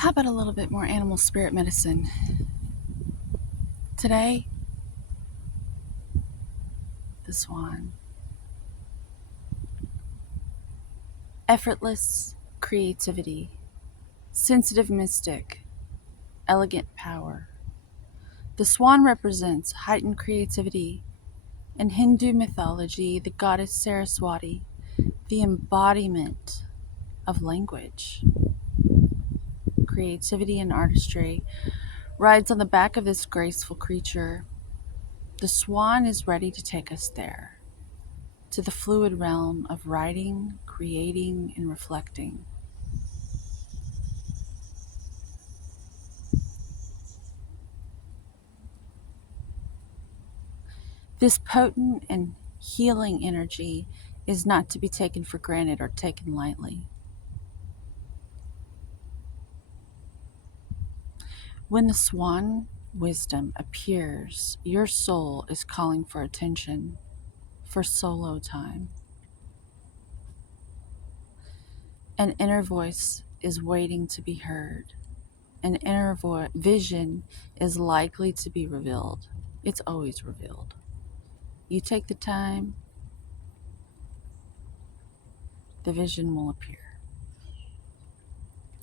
How about a little bit more animal spirit medicine? Today, the swan. Effortless creativity, sensitive mystic, elegant power. The swan represents heightened creativity. In Hindu mythology, the goddess Saraswati, the embodiment of language, creativity, and artistry, rides on the back of this graceful creature. The swan is ready to take us there, to the fluid realm of writing, creating, and reflecting. This potent and healing energy is not to be taken for granted or taken lightly. When the swan wisdom appears, your soul is calling for attention, for solo time. An inner voice is waiting to be heard. An inner vision is likely to be revealed. It's always revealed. You take the time, the vision will appear.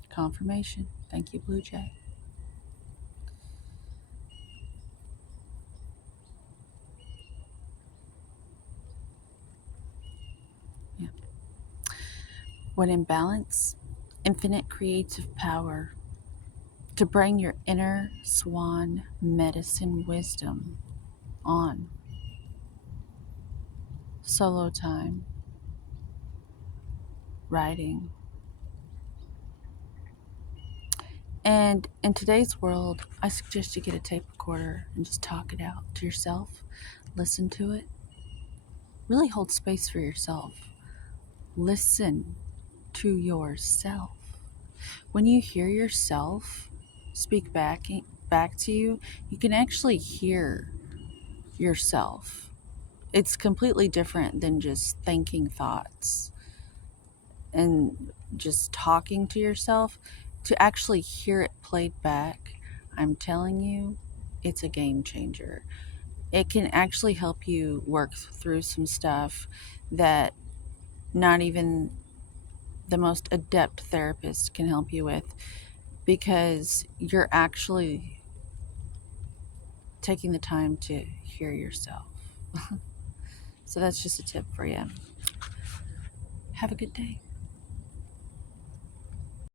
Confirmation. Thank you, Blue Jay. Yeah. When in balance, infinite creative power to bring your inner swan medicine wisdom on. Solo time, writing. And in today's world, I suggest you get a tape recorder and just talk it out to yourself. Listen to it. Really hold space for yourself. Listen to yourself. When you hear yourself speak back to you, you can actually hear yourself. It's completely different than just thinking thoughts and just talking to yourself. To actually hear it played back, I'm telling you, it's a game changer. It can actually help you work through some stuff that not even the most adept therapist can help you with, because you're actually taking the time to hear yourself. So that's just a tip for you. Have a good day.